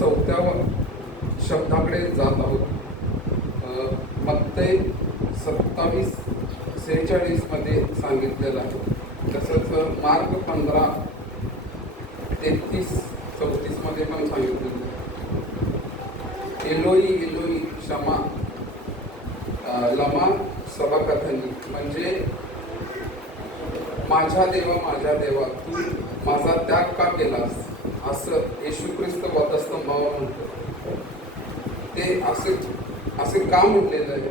4व्या शब्दाकडे जात आहोत. मत्तई 27:46 मध्ये सांगितलेलं आहे. तसंच मार्क 15:33-34 मध्ये पण सांगितलेलं आहे. एलोई एलोई शमा लमा सबकथनी, म्हणजे माझ्या देवा तू माझा त्याग का केलास, असं येशू ख्रिस्त वधस्तंभावर म्हणतो. ते असे का म्हटलेलं आहे.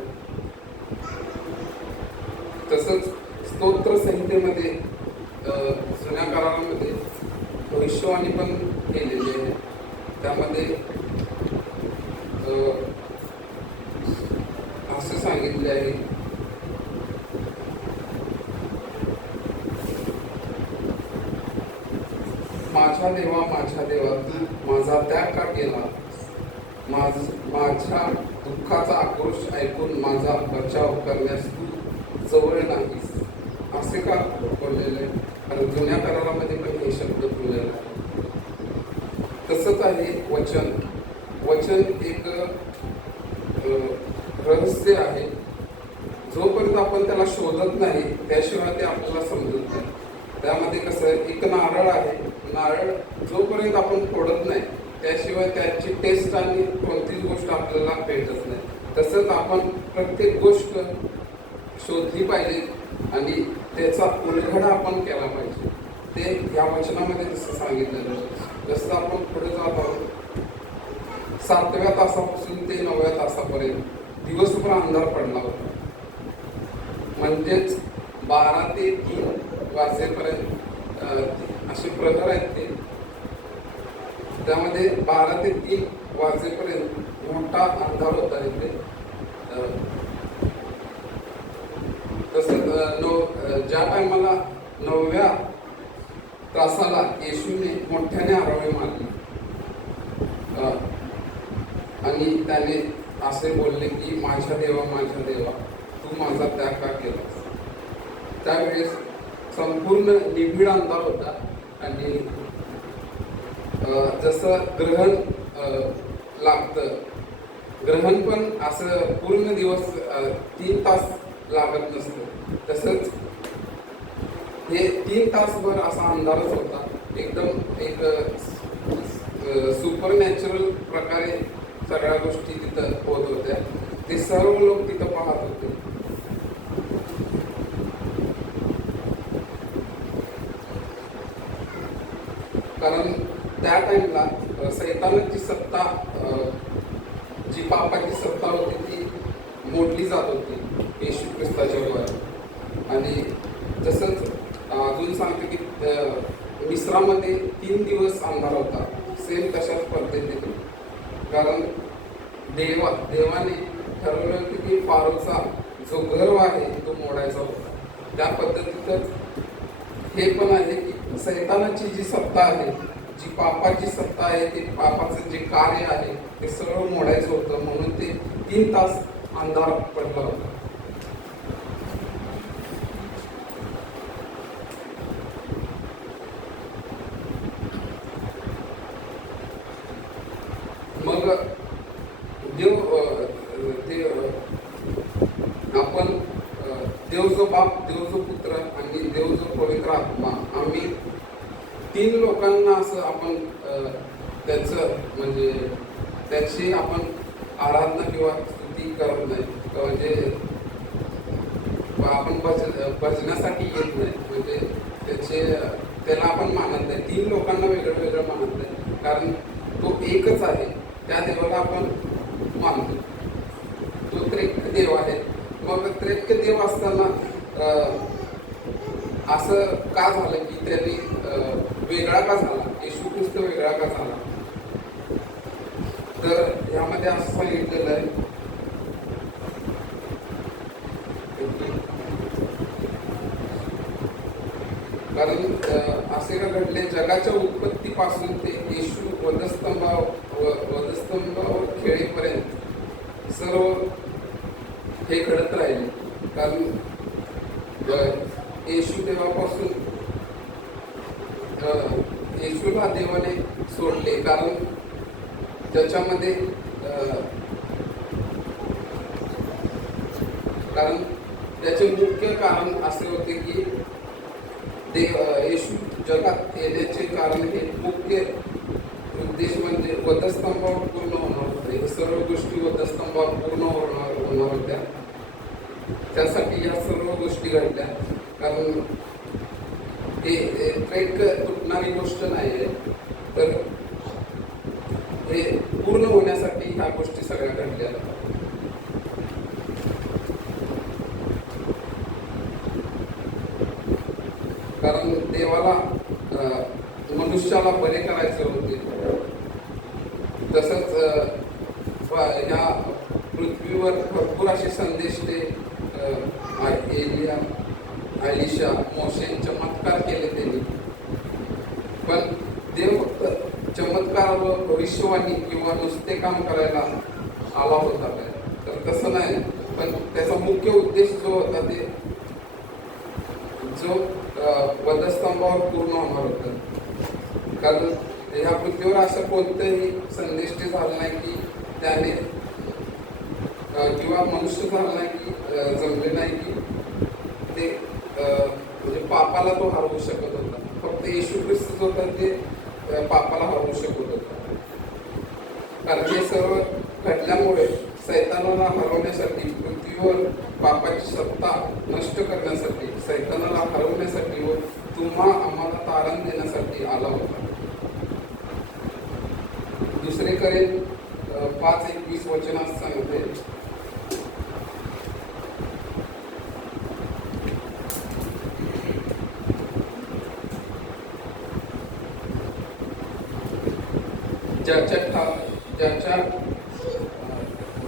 तसंच स्तोत्र संहितेमध्ये जुन्या करारामध्ये भविष्यवाणी पण केलेली आहे. त्यामध्ये असे सांगितले आहे, माझ्या देवा तू माझा त्याग का केला, माझ्या दुःखाचा आक्रोश ऐकून माझा बचाव करण्यास तू जवळ नाहीस, असे का बोललेले. कारण जुन्या करारामध्ये पण हे शब्द बोललेले आहे. तसंच आहे वचन एक रहस्य आहे. जोपर्यंत आपण त्याला शोधत नाही त्याशिवाय ते आपल्याला समजत नाही. त्यामध्ये कसं आहे, एक नारळ आहे. नारळ जोपर्यंत आपण फोडत नाही त्याशिवाय त्याची टेस्ट आणि कोणतीच गोष्ट आपल्याला भेटत नाही. तसंच आपण प्रत्येक गोष्ट शोधली पाहिजे आणि त्याचा उलगडा आपण केला पाहिजे. ते या वचनामध्ये जसं सांगितलेलं आहे. जसं आपण पुढे जात आहोत, 7व्या तासापासून ते 9व्या तासापर्यंत दिवसभर अंधार पडला होता. म्हणजेच 12 ते 3 वाजेपर्यंत असे प्रहर आहेत ते. त्यामध्ये 12 ते 3 वाजेपर्यंत मोठा अंधार होता इथे. तसंच ज्या टायमाला 9व्या तासाला येशूने मोठ्याने आरावे मारले आणि त्याने असे बोलले की माझ्या देवा तू माझा त्याग का केलास. त्यावेळेस संपूर्ण निबिड अंधार होता आणि जसं ग्रहण लागतं, ग्रहण पण असं पूर्ण दिवस 3 तास लागत नसतं. तसंच हे 3 तासभर असा अंधारच होता. एकदम एक सुपर नॅचरल प्रकारे सगळ्या गोष्टी तिथं होत होत्या. ते सर्व लोक तिथं पाहत होते. कारण त्या टाइमला सैतानाची सत्ता, जी पापाची सत्ता होती ती मोडली जात होती येशू ख्रिस्ताच्या द्वारे. आणि तसंच अजून सांगते की मिस्रामध्ये 3 दिवस अंधार होता. सेम तशाच पद्धतीने, कारण देवाने ठरवलं होतं की फारोचा जो गर्व आहे तो मोडायचा होता. त्या पद्धतीतच हे पण आहे की सैतानाची जी सत्ता आहे, जी पापाची सत्ता आहे, ते पापाचं जे कार्य आहे ते सगळं मोडायचं होतं. म्हणून ते 3 तास अंधार पडला होता. मग आपण देव जो बाप, देव जो पुत्र आणि देव जो पवित्र आत्मा, आम्ही 3 लोकांना असं आपण त्याचं म्हणजे त्याची आपण आराधना किंवा स्तुती करत नाही. म्हणजे आपण भजनासाठी येत नाही, म्हणजे त्याला आपण मानत नाही. 3 लोकांना वेगळं मानत नाही, कारण तो एकच आहे. त्या देवाला आपण मानतो. तो त्रेक देव आहे. मग त्रेक देव असताना असं का झालं की त्यांनी वेगळा का झाला, येशू ख्रिस्त वेगळा का झाला. तर यामध्ये असं सांगितलेलं आहे, कारण असे का घडले, जगाच्या उत्पत्तीपासून ते येशू वधस्तंभावर खेळेपर्यंत सर्व हे घडत राहिले. कारण येशू देवापासून येशूला देवाने सोडले, कारण ज्याच्यामध्ये कारण त्याचे मुख्य कारण असे होते की येशू जगात येण्याचे कारण हे मुख्य उद्देश म्हणजे वधस्तंभावर पूर्ण होणार होते. हे सर्व गोष्टी वधस्तंभावर पूर्ण होणार होत्या. त्यासाठी या सर्व गोष्टी घडल्या. कारण हे ट्रेक तुटणारी गोष्ट नाही आहे, तर हे पूर्ण होण्यासाठी ह्या गोष्टी सगळ्या घडल्या. कारण देवाला मनुष्याला बरे करायचे होते. तसंच ह्या पृथ्वीवर भरपूर असे संदेश ते एलिया, एलिशा, मोशे चमत्कार केले त्यांनी. पण देव फक्त चमत्कार व भविष्यवाणी किंवा नुसते काम करायला आला होता काय, तर तसं नाही. पण त्याचा मुख्य उद्देश जो होता ते जो वधस्तंभावर पूर्ण होणार होतं. कारण ह्या पृथ्वीवर असं कोणतंही संदेश झालं नाही की त्याने किंवा मनुष्य झाला नाही की जमले नाही की ते म्हणजे पापाला तो हरवू शकत होता. फक्त येशू ख्रिस्त जो होता ते पापाला हरवू शकत होता. कारण हे सर्व घडल्यामुळे सैतानाला हरवण्यासाठी, पृथ्वीवर पापाची सत्ता नष्ट करण्यासाठी, सैतानाला हरवण्यासाठी व आम्हाला तारण देण्यासाठी आला होता. दुसरे करेल 5:21 वचनात सांगते,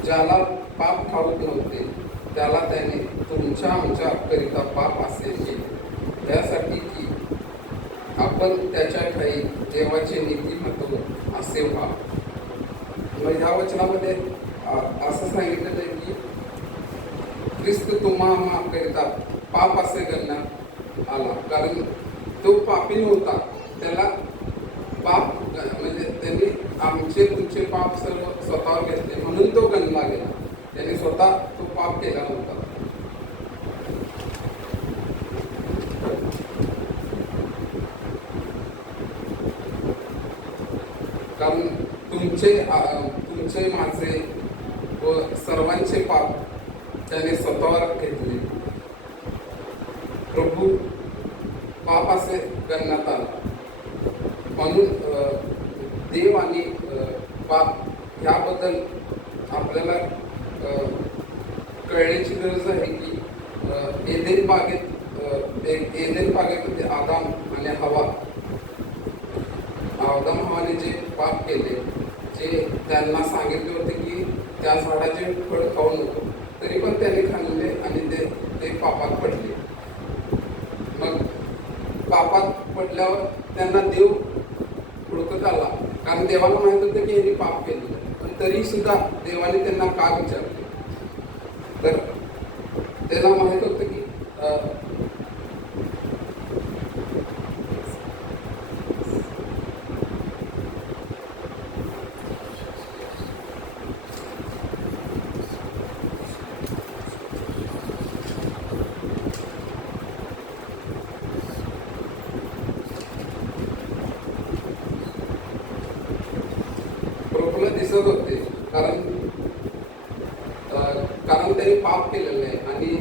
ज्याला पाप ठाऊक नव्हते त्याला त्याने तुमच्या आमच्या करिता पाप असे केले, यासाठी की आपण त्याच्या ठाई देवाचे नीतिमत्व असे व्हा. मग ह्या वचनामध्ये असं सांगितलेलं आहे की ख्रिस्त तुम्हा करिता पाप असे गणण्यात आला. कारण तो पापी नव्हता, त्याला पाप म्हणजे त्यांनी आमचे तुमचे पाप सर्व स्वतःवर घेतले म्हणून तो गणला गेला. त्याने स्वतः तो पाप केला नव्हता. कारण तुमचे माझे व सर्वांचे पाप त्याने स्वतःवर घेतले. प्रभू पाप असे गणण्यात आला. म्हणून देव आणि पाप ह्याबद्दल आपल्याला कळण्याची गरज आहे की एदेन बागेमध्ये आदम हवाने जे पाप केले, जे त्यांना सांगितले होते की त्या झाडाचे फळ खाऊ नको, तरी पण त्यांनी खाल्ले आणि ते पापात पडले. मग पापात पडल्यावर त्यांना देव हुडकत आला. कारण देवाला माहित होतं की यांनी पाप केले, पण तरी सुद्धा देवाने त्यांना का विचारले, तर त्याला माहित होतं की प्रभूला दिसत होते. कारण त्यांनी पाप केलेलं आहे आणि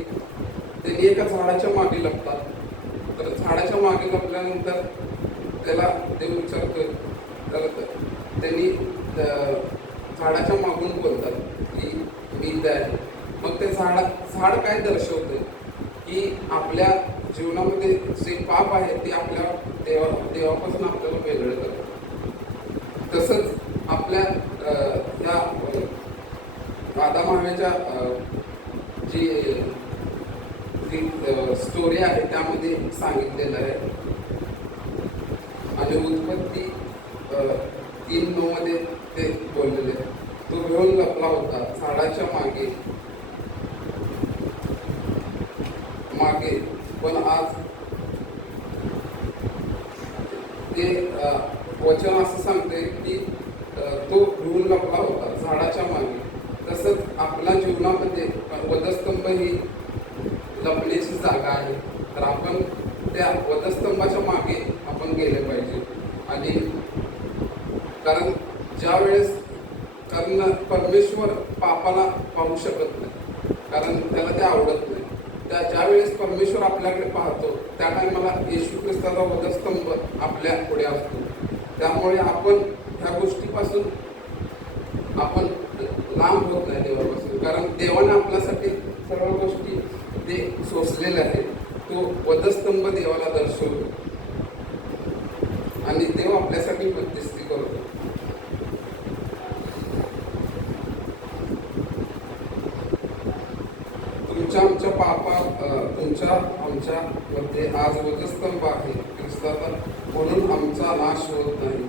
त्यांनी एका झाडाच्या मागे लपतात. तर झाडाच्या मागे लपल्यानंतर त्याला देव विचारतोय, तर त्यांनी झाडाच्या मागून बोलतात की मी ते आहे. मग ते झाड काय दर्शवते की आपल्या जीवनामध्ये जे पाप आहे ते आपल्या देवापासून आपल्याला वेगळं करतं. तसंच आपल्या या आदमाव्याच्या जी स्टोरी आहे त्यामध्ये सांगितलेलं आहे. आणि उत्पत्ती 3:9 मध्ये ते बोललेले, तो घेऊन लपला होता झाडाच्या मागे. पण आज ते वचन असं सांगते की तो भिवून लपला होता झाडाच्या मागे. तसंच आपल्या जीवनामध्ये वधस्तंभ ही लपण्याची जागा आहे. तर आपण त्या वधस्तंभाच्या मागे आपण गेले पाहिजे. आणि कारण परमेश्वर पापाला पाहू शकत नाही, कारण त्याला ते आवडत नाही. ज्या वेळेस परमेश्वर आपल्याकडे पाहतो त्या टायमाला येशू ख्रिस्ताचा वधस्तंभ आपल्या पुढे असतो. त्यामुळे आपण ह्या गोष्टीपासून आपण लांब होत नाही देवापासून, कारण देवाने आपल्यासाठी सर्व गोष्टी ते सोसलेल्या आहेत. तो वधस्तंभ देवाला दर्शवतो आणि देव आपल्यासाठी मध्यस्थी करतो. तुमच्या आमच्या मध्ये आज वधस्तंभ आहे ख्रिस्ताचा, म्हणून आमचा नाश होत नाही.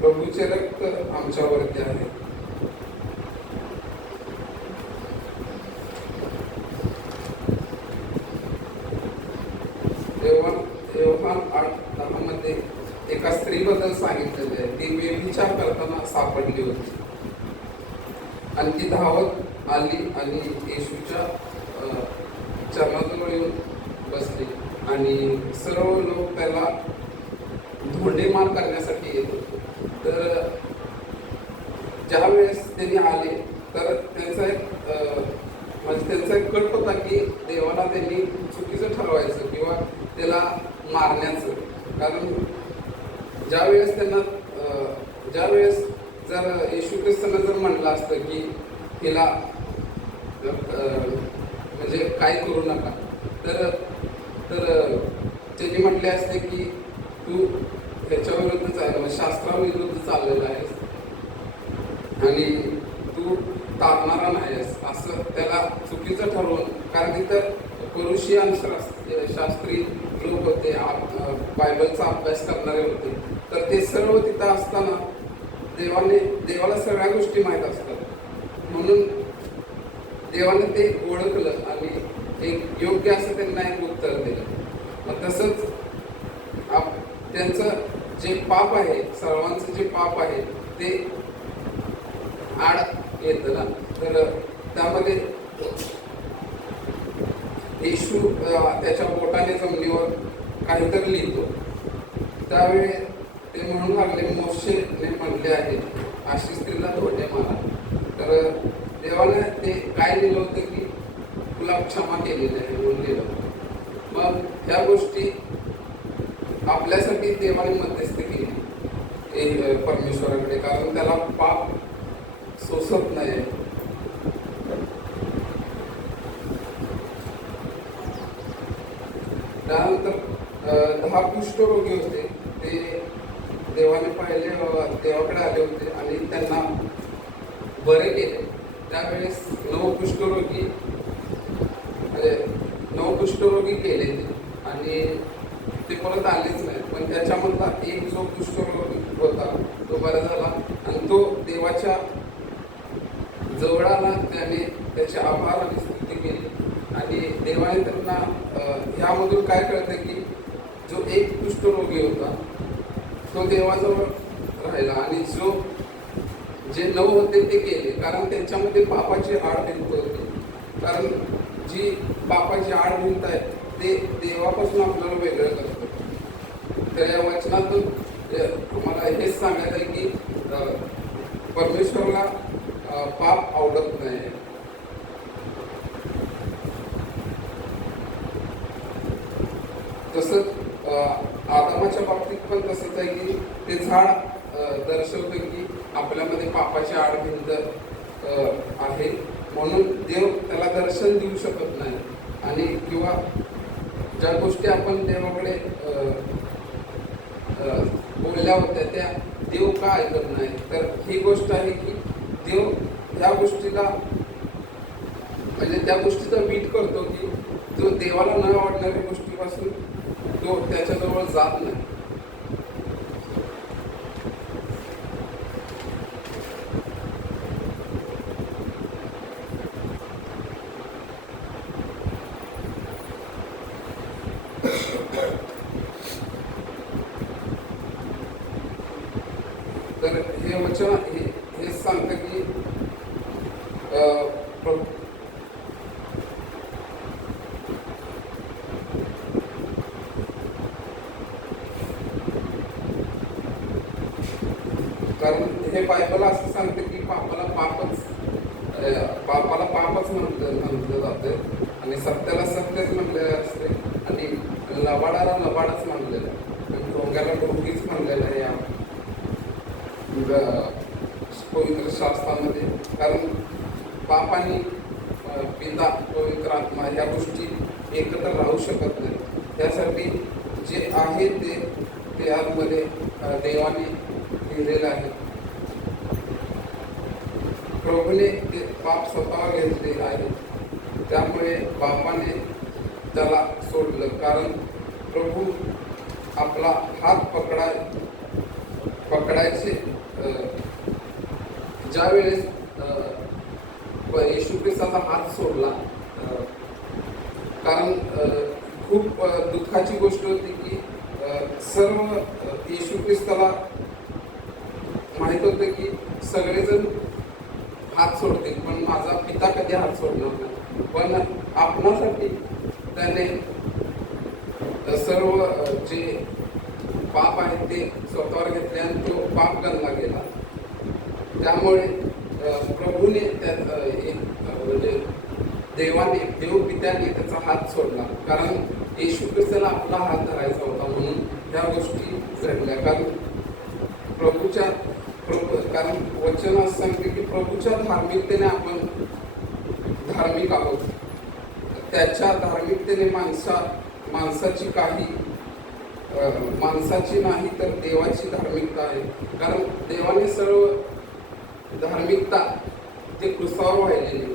प्रभूचे रक्त आमच्यावरती आहे. योहान 8:10 मध्ये एका स्त्रीबद्दल सांगितलेले आहे. ती व्यभिचार करताना सापडली होती आणि ती धावत आली आणि येशूच्या चरणाजवळ येऊन बसली आणि सर्व लोक त्याला धोंडेमार करण्यासाठी येत होते. तर ज्या वेळेस त्यांनी आले तर त्यांचा एक कट होता की देवाला त्यांनी चुकीचं ठरवायचं किंवा त्याला मारण्याचं. कारण ज्यावेळेस जर येशू ख्रिस्तानं जर म्हटलं असतं की तिला म्हणजे काय करू नका, तर त्यांनी म्हटले असते की तू ह्याच्याविरुद्ध शास्त्राविरुद्ध चाललेला आहेस आणि तू तारणारा नाहीस, असं त्याला चुकीचं ठरवून. कारण तिथं पुरुषी शास्त्री लोक होते, बायबलचा अभ्यास करणारे होते. तर ते सर्व तिथं असताना देवाला सगळ्या गोष्टी माहीत असतात, म्हणून देवाने ते ओळखलं आणि एक योग्य असं त्यांना एक उत्तर दिलं. मग तसंच त्यांचं जे पाप आहे, सर्वांचं जे पाप आहे ते आड येतं ना. तर त्यामध्ये येशू त्याच्या बोटाने जमिनीवर काहीतरी लिहितो. त्यावेळी ते म्हणू लागले, मोशेने म्हणले आहे अशी स्त्रीला धोंडे मारा. तर देवाने ते काय लिहिलं होतं की तुला क्षमा केलेली आहे म्हणून लिहिलं. मग ह्या गोष्टी आपल्यासाठी देवाने मध्यस्थी केली परमेश्वराकडे, कारण त्याला पाप सोसत नाही. त्यानंतर 10 कुष्ठरोगी होते, ते देवाने पाहिले, देवाकडे आले होते आणि त्यांना बरे केले. त्यावेळेस 9 कुष्ठरोगी केले आणि ते परत आलेच नाही. पण त्याच्यामधला एक जो कुष्ठरोगी होता तो बरा झाला आणि तो देवाच्या जवळ आला. त्याने त्याचे आभार आणि स्तुती केली आणि देवाने त्यांना ह्यामधून काय कळतं की जो एक कुष्ठरोगी होता तो देवाजवळ राहिला आणि जे 9 होते ते केले, कारण त्यांच्यामध्ये पापाची आडभिंत होती. कारण जी पापाची आडभिंत आहे ते देवापासून आपल्याला वेगळं करतं. तर या वचनातून मला हेच सांगायचं आहे की परमेश्वराला पाप आवडत नाही. तसंच आदमाच्या बाबतीत पण तसंच आहे की ते झाड दर्शवतं की आपल्यामध्ये पापाची आडभिंत आहे, म्हणून देव त्याला दर्शन देऊ शकत नाही. आणि किंवा ज्या गोष्टी आपण देवाकडे बोलल्या होत्या त्या देव का ऐकत नाही, तर ही गोष्ट आहे की देव त्या गोष्टीला म्हणजे त्या गोष्टीचा वीट करतो की जो देवाला न आवडणाऱ्या गोष्टीपासून तो त्याच्याजवळ जात नाही. तर हे वचन हे सांगतं की कारण हे बायबल असं सांगतं की पापाला पापच म्हटलं जातं आणि सत्याला सत्यच म्हटलेलं असते आणि लबाडाला लबाडच म्हणलेलं आणि ढोंग्याला ढोंगीच म्हणलेलं आहे या पवित्र शास्त्रामध्ये. कारण पाप आणि पिता पवित्र आत्मा ह्या गोष्टी एकत्र राहू शकत नाही. त्यासाठी जे आहे ते आतमध्ये देवाने लिहिलेलं आहे. प्रभूने ते पाप स्वतः घेतले आहे, त्यामुळे बापाने त्याला सोडलं. कारण प्रभू आपला हात पकडायचे ज्या वेळेस येशू ख्रिस्ताचा हात सोडला, कारण खूप दुःखाची गोष्ट होती की सर्व येशू ख्रिस्ताला माहित होतं की सगळेजण हात सोडतील पण माझा पिता कधी हात सोडणार नाही. पण आपणासाठी त्याने सर्व जे पाप आहेत ते स्वतःवर घेतले आणि तो पाप गणला गेला. त्यामुळे प्रभूने म्हणजे देवपित्याने त्याचा हात सोडला. कारण येशू ख्रिस्ताला आपला हात धरायचा होता म्हणून त्या गोष्टी घडल्या. कारण वचन असं सांगते की प्रभूच्या धार्मिकतेने आपण धार्मिक आहोत. त्याच्या धार्मिकतेने माणसाची नाही तर देवाची धार्मिकता आहे. कारण देवाने सर्व धार्मिकता ते क्रूसावर वाहिलेली,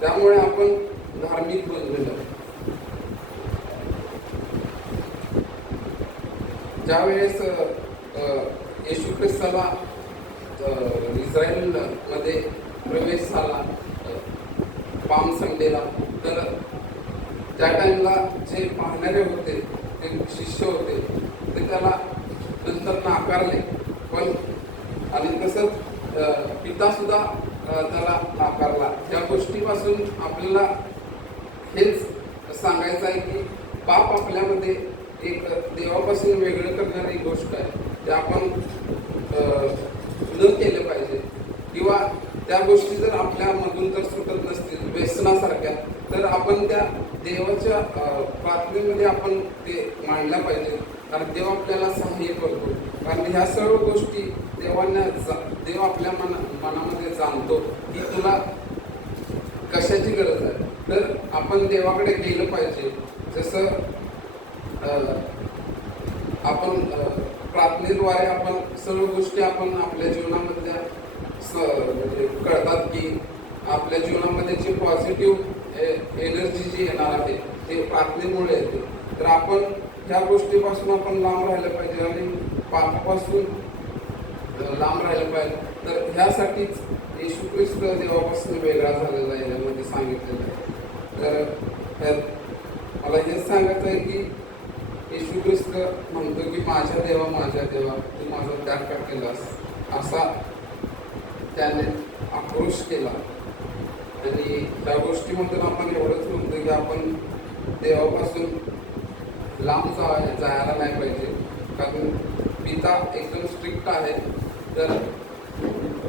त्यामुळे आपण धार्मिक बनलेलो. ज्यावेळेस येशू ख्रिस्ताला इस्रायलमध्ये प्रवेश झाला पाम संडेला, तर त्या टाइमला जे पाहणारे होते ते शिष्य होते ते त्याला नंतर नाकारले. पण आणि तसंच पिता सुद्धा त्याला नाकारला. या गोष्टीपासून आपल्याला हेच सांगायचं आहे की पाप आपल्यामध्ये एक देवापासून वेगळं करणारी गोष्ट आहे. ते आपण न केलं पाहिजे. किंवा त्या गोष्टी जर आपल्यामधून जर सुटत नसतील व्यसनासारख्या, तर आपण त्या देवाच्या प्रार्थनेमध्ये आपण ते मांडल्या पाहिजे. कारण देव आपल्याला सहाय्य करतो. कारण ह्या सर्व गोष्टी देव आपल्या मनामध्ये जाणतो की तुला कशाची गरज आहे. तर आपण देवाकडे गेलं पाहिजे. जसं आपण प्रार्थनेद्वारे आपण सर्व गोष्टी आपण आपल्या जीवनामधल्या म्हणजे कळतात की आपल्या जीवनामध्ये जी पॉझिटिव्ह एनर्जी जी येणार आहे ते प्रार्थनेमुळे येते. तर आपण ह्या गोष्टीपासून आपण लांब राहिलं पाहिजे आणि पापापासून लांब राहिलं पाहिजे. तर ह्यासाठीच येशू ख्रिस्त देवापासून वेगळा झालेला आहे यामध्ये सांगितलेलं आहे. तर मला हेच सांगायचं आहे की येशू ख्रिस्त म्हणतो की माझ्या देवा तू माझा त्याग का केलास, असा त्याने आक्रोश केला. आणि त्या गोष्टीमधून आपण एवढंच म्हणतो की आपण देवापासून लांब जायला नाही पाहिजे. कारण पिता एकदम स्ट्रिक्ट आहे, तर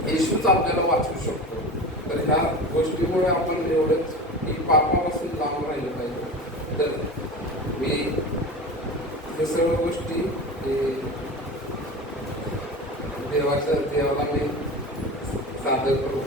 येशूच आपल्याला वाचवू शकतो. तर ह्या गोष्टीमुळे आपण एवढंच की पापापासून लांब राहिलं पाहिजे. तर मी हे सर्व गोष्टी देवाला मी सादर करतो.